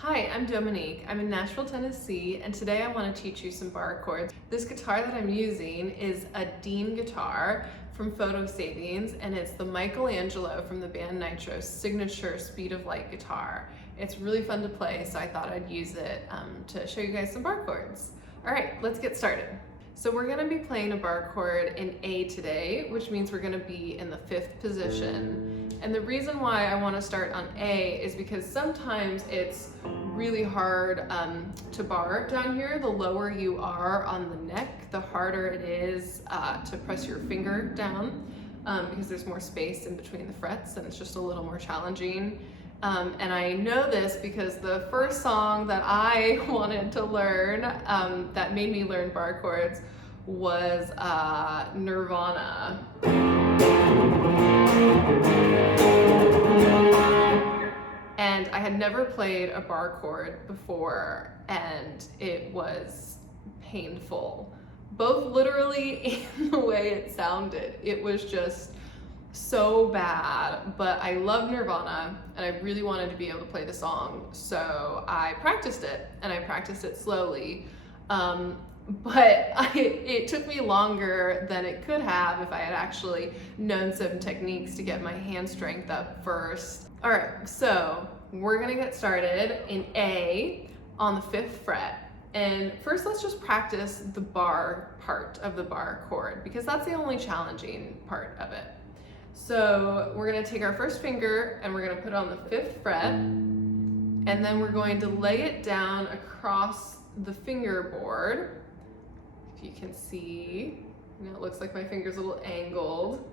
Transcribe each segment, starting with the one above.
Hi, I'm Dominique. I'm in Nashville, Tennessee, and today I want to teach you some bar chords. This guitar that I'm using is a Dean guitar from Photo Savings, and it's the Michelangelo from the band Nitro's signature Speed of Light guitar. It's really fun to play, so I thought I'd use it to show you guys some bar chords. All right, let's get started. So we're going to be playing a bar chord in A today, which means we're going to be in the 5th position. And the reason why I want to start on A is because sometimes it's really hard to bar down here. The lower you are on the neck, the harder it is to press your finger down because there's more space in between the frets and it's just a little more challenging. And I know this because the first song that I wanted to learn that made me learn bar chords was Nirvana. And I had never played a bar chord before, and it was painful, both literally and the way it sounded. It was just so bad, but I love Nirvana and I really wanted to be able to play the song, so I practiced it, and I practiced it slowly. But it took me longer than it could have if I had actually known some techniques to get my hand strength up first. All right, so we're gonna get started in A on the 5th fret. And first, let's just practice the bar part of the bar chord because that's the only challenging part of it. So we're gonna take our first finger and we're gonna put it on the 5th fret, and then we're going to lay it down across the fingerboard. If you can see, it looks like my finger's a little angled.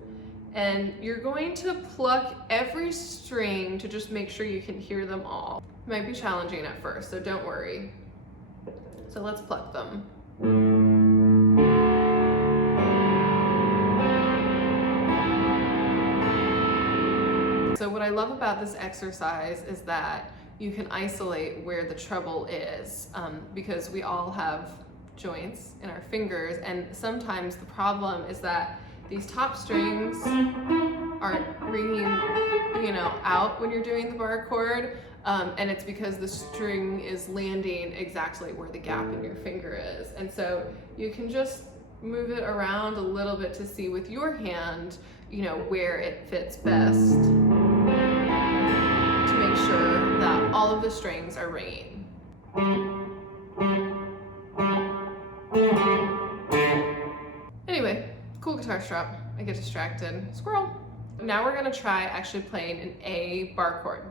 And you're going to pluck every string to just make sure you can hear them all. It might be challenging at first, so don't worry. So let's pluck them. So what I love about this exercise is that you can isolate where the treble is because we all have joints in our fingers, and sometimes the problem is that these top strings aren't ringing, out when you're doing the bar chord, and it's because the string is landing exactly where the gap in your finger is. And so you can just move it around a little bit to see with your hand, where it fits best to make sure that all of the strings are ringing. Anyway, cool guitar strap. I get distracted. Squirrel. Now we're gonna try actually playing an A bar chord.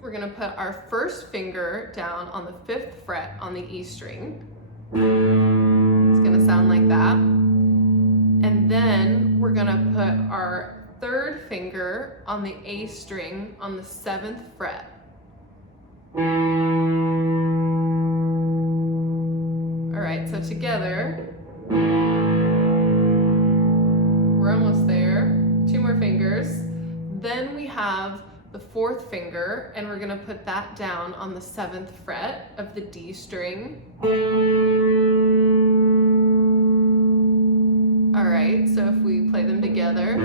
We're gonna put our first finger down on the 5th fret on the E string. It's gonna sound like that. And then we're gonna put our 3rd finger on the A string on the 7th fret. All right, so together, we're almost there. 2 more fingers. Then we have the 4th finger, and we're gonna put that down on the 7th fret of the D string. All right, so if we play them together.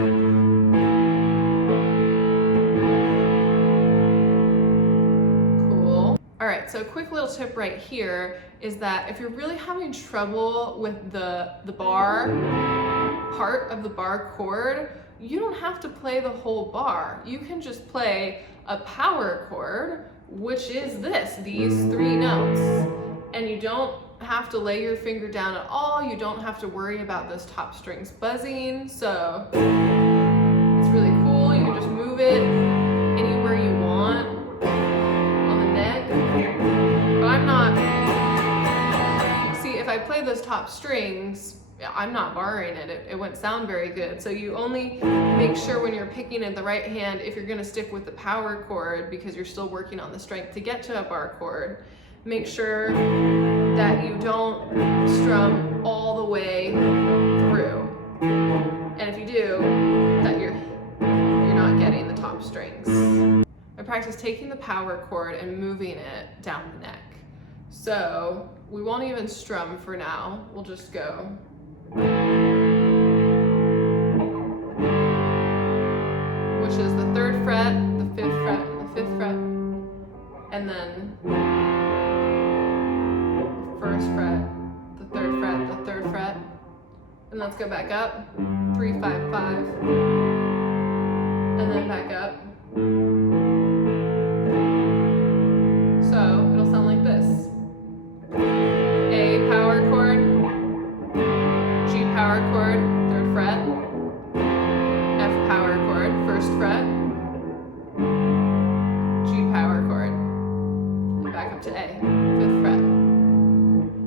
Cool. All right, so a quick little tip right here is that if you're really having trouble with the bar part of the bar chord, you don't have to play the whole bar. You can just play a power chord, which is these 3 notes. And you don't have to lay your finger down at all. You don't have to worry about those top strings buzzing. So it's really cool. You can just move it anywhere you want on the neck. But I'm not, see, if I play those top strings, I'm not barring it. It wouldn't sound very good. So you only make sure when you're picking in the right hand, if you're gonna stick with the power chord because you're still working on the strength to get to a bar chord, make sure that you don't strum all the way through. And if you do, that you're not getting the top strings. I practice taking the power chord and moving it down the neck. So we won't even strum for now. We'll just go. Which is the 3rd fret, the 5th fret, and the 5th fret. and then first fret, the third fret, the third fret, and let's go back up, 3, 5, 5, and then back up. So it'll sound like this. A power chord, G power chord, third fret, F power chord, first fret, G power chord, and back up to A, fifth fret.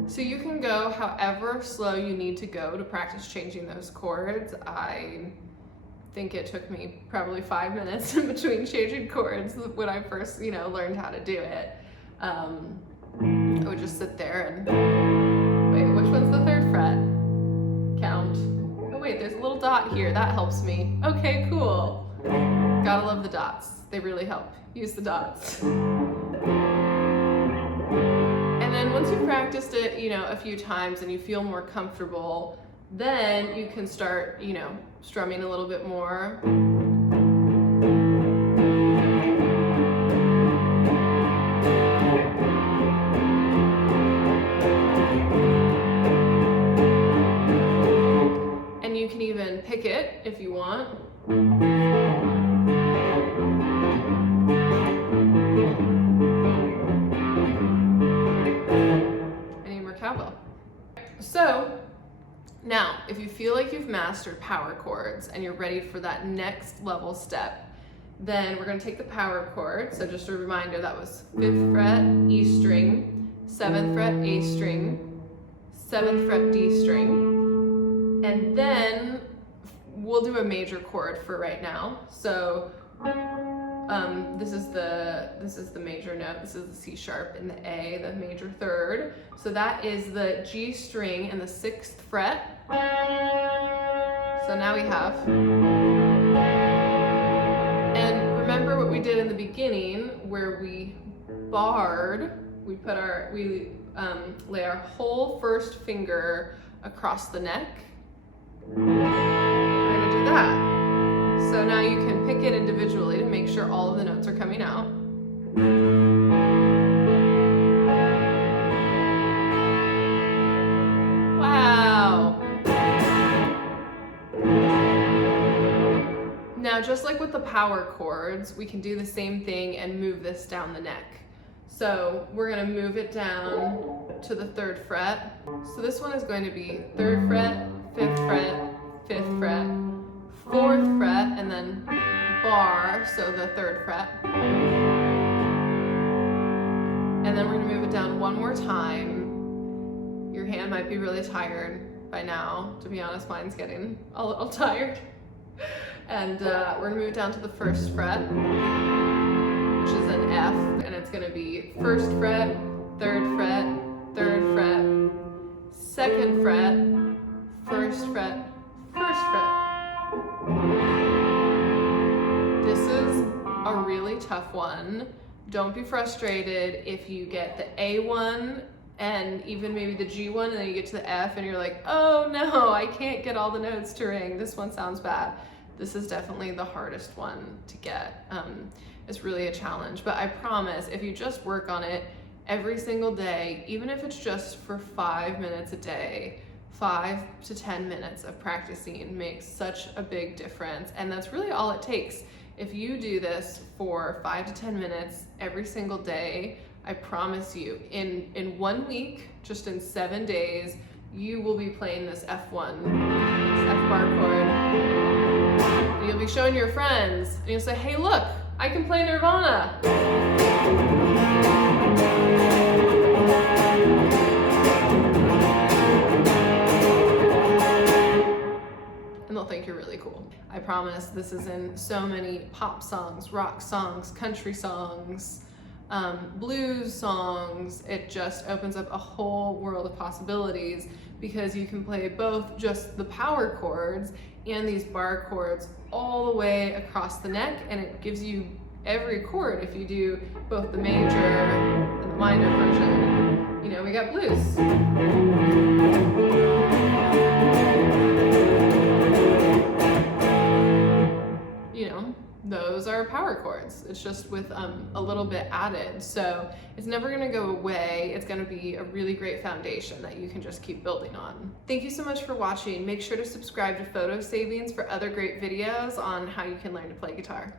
So you can go however slow you need to go to practice changing those chords. I think it took me probably 5 minutes in between changing chords when I first, learned how to do it. I would just sit there and wait, which one's the third fret? Count. Oh wait, there's a little dot here, that helps me. Okay, cool. Gotta love the dots. They really help. Use the dots. And then once you've practiced it, a few times and you feel more comfortable, then you can start, strumming a little bit more. And you can even pick it if you want. Any more cowbell. So, now, if you feel like you've mastered power chords and you're ready for that next level step, then we're going to take the power chord. So just a reminder, that was 5th fret E string, 7th fret A string, 7th fret D string, and then we'll do a major chord for right now. So this is the major note, this is the C sharp and the A, the major third. So that is the G string and the 6th fret. So now we have, and remember what we did in the beginning where we barred, we lay our whole first finger across the neck. We're gonna do that. So now you can pick it individually to make sure all of the notes are coming out. Wow. Now, just like with the power chords, we can do the same thing and move this down the neck. So we're gonna move it down to the 3rd fret. So this one is going to be 3rd fret, 5th fret, 5th fret, 4th fret, and then bar, so the 3rd fret. And then we're gonna move it down one more time. Your hand might be really tired by now. To be honest, mine's getting a little tired. And we're gonna move it down to the 1st fret, which is an F, and it's gonna be 1st fret, 3rd fret, 3rd fret, 2nd fret, 1st fret, 1st fret. This is a really tough one. Don't be frustrated if you get the A one and even maybe the G one, and then you get to the F and you're like, oh no, I can't get all the notes to ring. This one sounds bad. This is definitely the hardest one to get. It's really a challenge, but I promise if you just work on it every single day, even if it's just for 5 minutes a day, 5 to 10 minutes of practicing makes such a big difference. And that's really all it takes. If you do this for 5 to 10 minutes every single day, I promise you, in 1 week, just in 7 days, you will be playing this F1, this F bar chord. And you'll be showing your friends, and you'll say, hey look, I can play Nirvana. And they'll think you're really cool. I promise this is in so many pop songs, rock songs, country songs, blues songs. It just opens up a whole world of possibilities because you can play both just the power chords and these bar chords all the way across the neck, and it gives you every chord if you do both the major and the minor version. You know, we got blues. You know, those are power chords. chords. It's just with a little bit added. So it's never gonna go away. It's gonna be a really great foundation that you can just keep building on. Thank you so much for watching. Make sure to subscribe to Photo Savings for other great videos on how you can learn to play guitar.